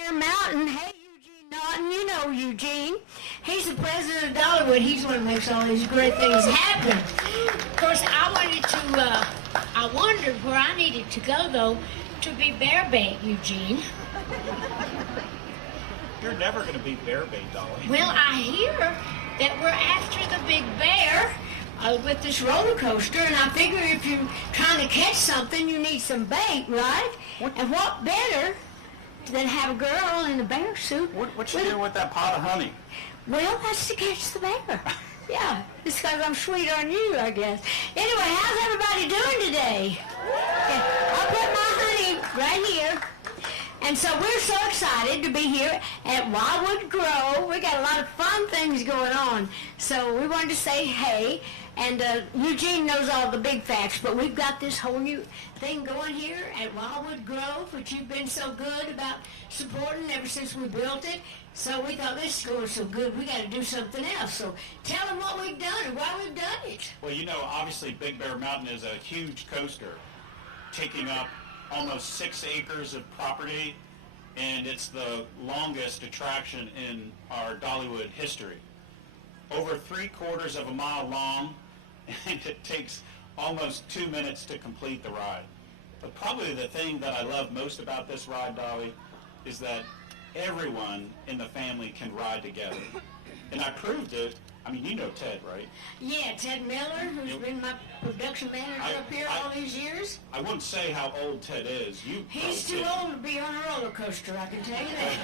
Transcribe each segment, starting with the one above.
Bear Mountain. Hey, Eugene Naughton, you know Eugene. He's the president of Dollywood. He's the one who makes all these great things happen. Of course, I wondered where I needed to go, though, to be bear bait, Eugene. You're never going to be bear bait, Dolly. Well, I hear that we're after the big bear with this roller coaster, and I figure if you're trying to catch something, you need some bait, right? And what better than have a girl in a bear suit? What's she doing with that pot of honey? Well, that's to catch the bear. Yeah, it's because I'm sweet on you, I guess. Anyway, how's everybody doing today? Okay, I'll put my honey right here. And so we're so excited to be here at Wildwood Grove. We got a lot of fun things going on. So we wanted to say hey, and Eugene knows all the big facts, but we've got this whole new thing going here at Wildwood Grove, which you've been so good about supporting ever since we built it. So we thought, this is going so good, we got to do something else. So tell them what we've done and why we've done it. Well, you know, obviously Big Bear Mountain is a huge coaster, taking up almost 6 acres of property, and it's the longest attraction in our Dollywood history. Over 3/4 of a mile long, and it takes almost 2 minutes to complete the ride. But probably the thing that I love most about this ride, Dolly, is that everyone in the family can ride together. And I proved it. I mean, you know Ted, right? Yeah, Ted Miller, who's been my production manager up here all these years. I wouldn't say how old Ted is. He's too old to be on a roller coaster, I can tell you that.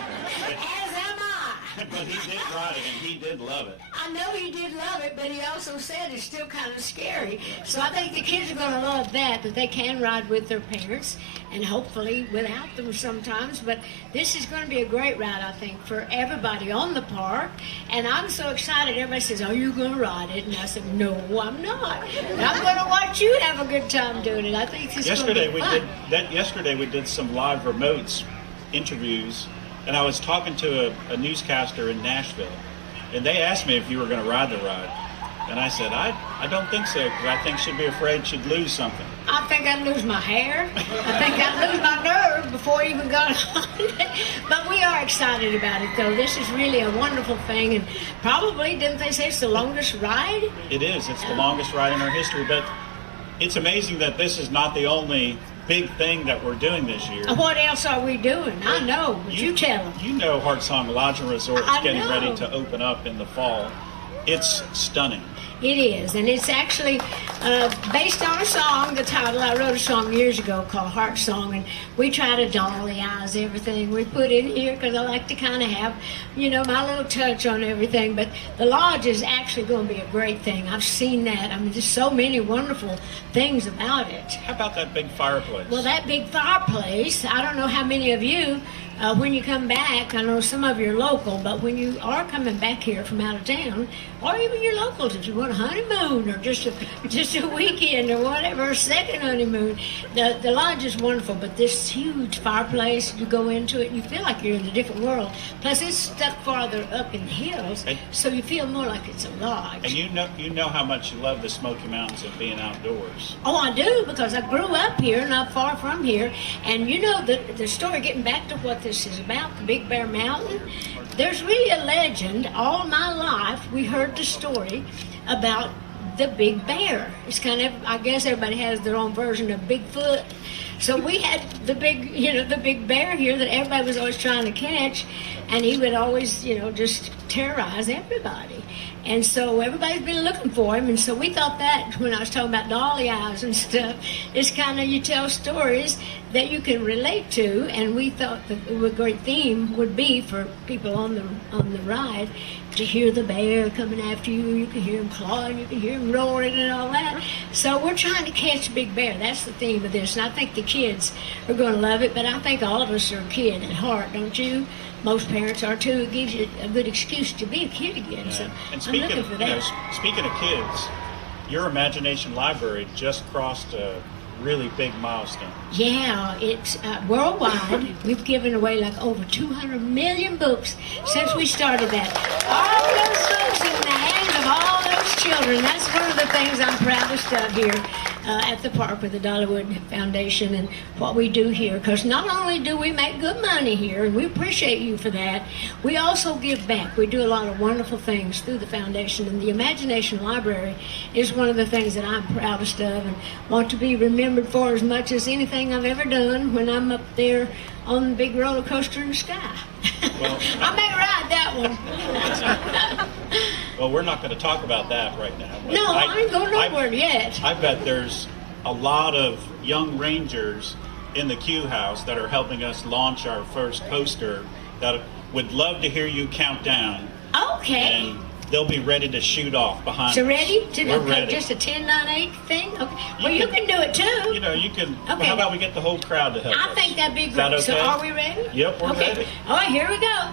As am I. But he did ride it, and he did love it. I know he did love it, but he also said it's still kind of scary. So I think the kids are going to love that they can ride with their parents, and hopefully without them sometimes. But this is going to be a great ride, I think, for everybody on the park. And I'm so excited. Everybody says, are you going to ride it? And I said, no, I'm not. And I'm going to watch you have a good time doing it. I think this is going to be fun. Yesterday we did some live remotes interviews, and I was talking to a newscaster in Nashville, and they asked me if you were going to ride the ride. And I said, I don't think so, because I think she'd be afraid she'd lose something. I think I'd lose my hair. I think I'd lose my nerve before I even got on it. But we are excited about it, though. This is really a wonderful thing, and probably, didn't they say it's the longest ride? It is. It's the longest ride in our history, but it's amazing that this is not the only big thing that we're doing this year. What else are we doing? I know, but you tell them. You know Heartsong Lodge and Resort is getting ready to open up in the fall. It's stunning. It is, and it's actually based on a song, the title. I wrote a song years ago called Heart Song, and we try to dolly-ize everything we put in here because I like to kind of have, you know, my little touch on everything. But the lodge is actually going to be a great thing. I've seen that. I mean, there's so many wonderful things about it. How about that big fireplace? Well, that big fireplace, I don't know how many of you, when you come back, I know some of you are local, but when you are coming back here from out of town, or even your locals, if you want a honeymoon or just a weekend or whatever, a second honeymoon, the lodge is wonderful. But this huge fireplace, you go into it, you feel like you're in a different world. Plus, it's stuck farther up in the hills, so you feel more like it's a lodge. And you know how much you love the Smoky Mountains and being outdoors. Oh, I do, because I grew up here, not far from here, and you know the story. Getting back to what this is about, the Big Bear Mountain. There's really a legend. All my life, we heard the story about the Big Bear. It's kind of, I guess everybody has their own version of Bigfoot. So we had the big bear here that everybody was always trying to catch, and he would always, just terrorize everybody. And so everybody's been looking for him, and so we thought that when I was talking about dolly eyes and stuff, it's kind of, you tell stories that you can relate to, and we thought that a great theme would be for people on the ride to hear the bear coming after you. You can hear him clawing, you can hear him roaring and all that. So we're trying to catch Big Bear. That's the theme of this, and I think the kids are going to love it, but I think all of us are a kid at heart, don't you? Most parents are too. It gives you a good excuse to be a kid again. Yeah. So I'm looking for that. Speaking of kids, your Imagination Library just crossed a really big milestone. Yeah, it's worldwide. We've given away like over 200 million books since we started that. All those books in the hands of all those children. That's one of the things I'm proudest of here. at the park with the Dollywood Foundation and what we do here. Because not only do we make good money here, and we appreciate you for that, we also give back. We do a lot of wonderful things through the foundation, and the Imagination Library is one of the things that I'm proudest of and want to be remembered for as much as anything I've ever done when I'm up there on the big roller coaster in the sky. Well, I may ride that one. well, we're not going to talk about that right now. But No, I ain't going nowhere yet. I bet there's a lot of young rangers in the Q House that are helping us launch our first coaster that would love to hear you count down. Okay. And they'll be ready to shoot off behind So us. ready? We're ready. Just a 10, 9, 8 thing? Okay. Well, you can do it too. You know, you can. Okay. How about we get the whole crowd to help us? I think that'd be Is great. that okay? So are we ready? Yep, we're okay. ready. All right, here we go.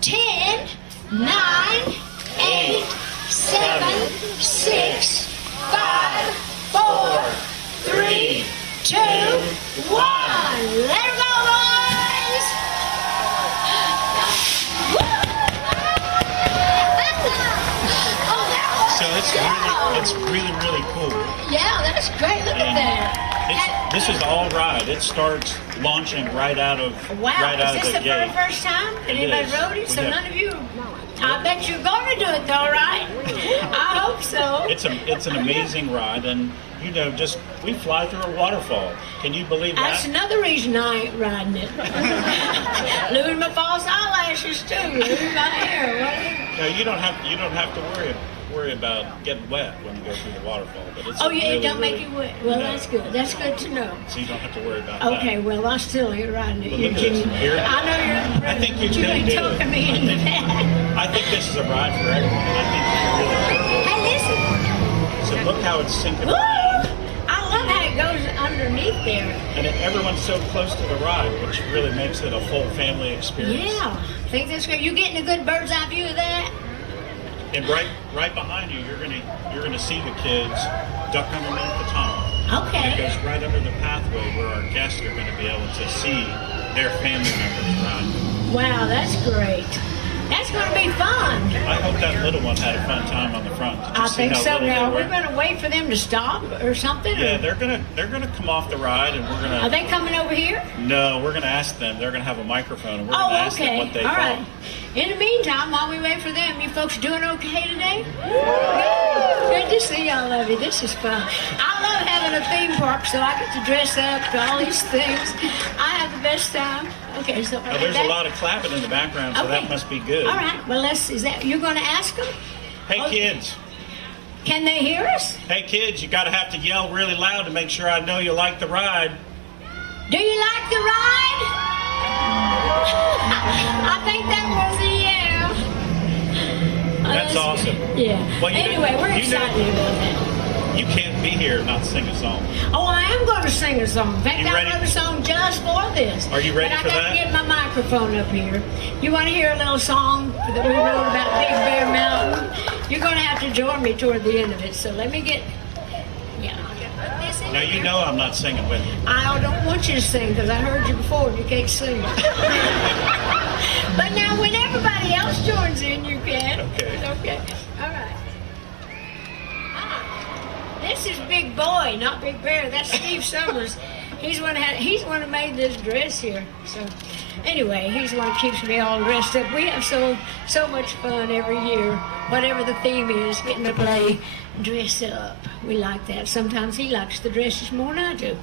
10, 9, 8, 7, 6, 5, 4, 3, 2, 1. Let her go, boys! So it's really cool. Yeah, that's great. Look at that. This is all ride. It starts launching right out of Wow, right out is this of the the gate. very first time that It anybody is. rode it? We So have- none of you, I bet you're going to do it though, right? I hope so. It's an amazing ride, and you know, just we fly through a waterfall. Can you believe That's that? another reason I ain't riding it. Losing my false eyelashes too, losing my hair, whatever. No, you don't have to worry about getting wet when you go through the waterfall. But it's Oh yeah, really, it don't make really- you wet. Well, No. that's good. That's good to know. So you don't have to worry about that. Okay, well, I still ain't riding it. But look at Eugene. this. Here- I know you're the I think you president, but you can ain't do it. talking me into that. I think this is a ride for everyone. And I think it's really cool. Hey, listen. So look how it's sinking Woo! around. I love how it goes underneath there. And everyone's so close to the ride, which really makes it a full family experience. Yeah, I think that's great. You getting a good bird's eye view of that? And right behind you, you're gonna see the kids duck underneath the tunnel. Okay. It goes right under the pathway where our guests are going to be able to see their family members ride. Wow, that's great. That's going to be fun. I hope that little one had a fun time on the front. Did you I see think how so. little Now, they we're were? going to wait for them to stop or something? Yeah, or they're gonna come off the ride, and we're are gonna. they coming over here? No, we're gonna ask them. They're gonna have a microphone, and we're Oh, gonna ask them okay. what they All thought. right. In the meantime, while we wait for them, you folks doing okay today? Good to see all of you. This is fun. I love having a theme park, so I get to dress up to all these things. I have the best time. Okay, so Now, there's a lot of clapping in the background, so Okay. that must be good. All right. Well, is that you're going to ask them? Hey Okay. kids, Can they hear us? hey kids, you gotta have to yell really loud to make sure I know you like the ride. Do you like the ride? I think that was a yeah. Oh, That's awesome. Yeah. Well, you anyway, know- we're you know- excited about that. You can't be here and not sing a song. Oh, I am going to sing a song. In fact, You I ready? wrote a song just for this. Are you ready but for I got that? to get my microphone up here. You want to hear a little song that we wrote about Big Bear Mountain? You're going to have to join me toward the end of it. So let me get. Yeah, I'll put this in Now you here. know I'm not singing with you. I don't want you to sing because I heard you before and you can't sing. But now when everybody else joins in, you can. Okay. Okay. All right. This is Big Boy, not Big Bear. That's Steve Summers. He's one who made this dress here. So anyway, he's the one who keeps me all dressed up. We have so much fun every year, whatever the theme is, getting to play dress up. We like that. Sometimes he likes the dresses more than I do.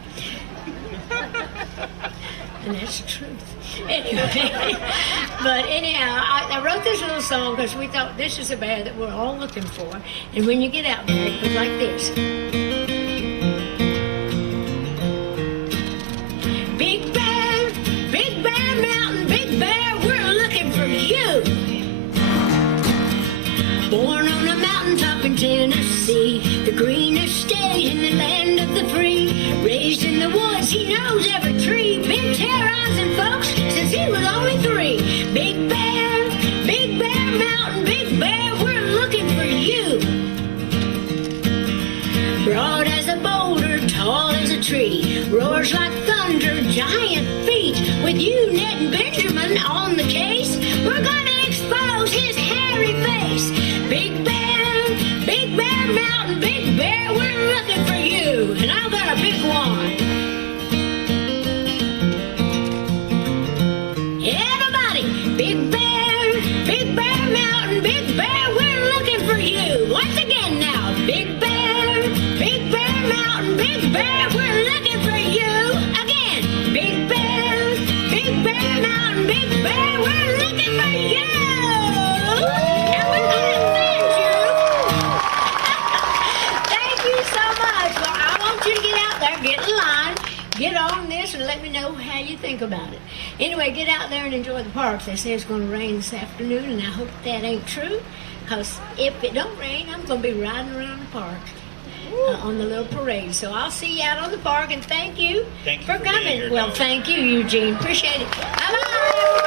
And that's the truth. Anyway, but anyhow, I wrote this little song because we thought this is a bear that we're all looking for. And when you get out there, it goes like this. Big Bear Mountain, Big Bear, we're looking for you. Born on a mountaintop in Tennessee, the greenest state in the land of the free. Raised in the woods, he knows every tree. Been terrorizing folks since he was only 3. Big Bear Mountain, Big Bear, we're looking for you. Broad as a boulder, tall as a tree, roars like thunder, giant feet. With you, Ned and Benjamin, on the case, we're gonna expose his hairy face. Big Bear Mountain, Big Bear, we're looking for you. And I'm gonna about it. Anyway, get out there and enjoy the park. They say it's going to rain this afternoon, and I hope that ain't true, because if it don't rain, I'm going to be riding around the park on the little parade. So I'll see you out on the park, and thank you, Thank you for for being coming. here, Well, Dolly. thank you, Eugene. Appreciate it. Bye-bye.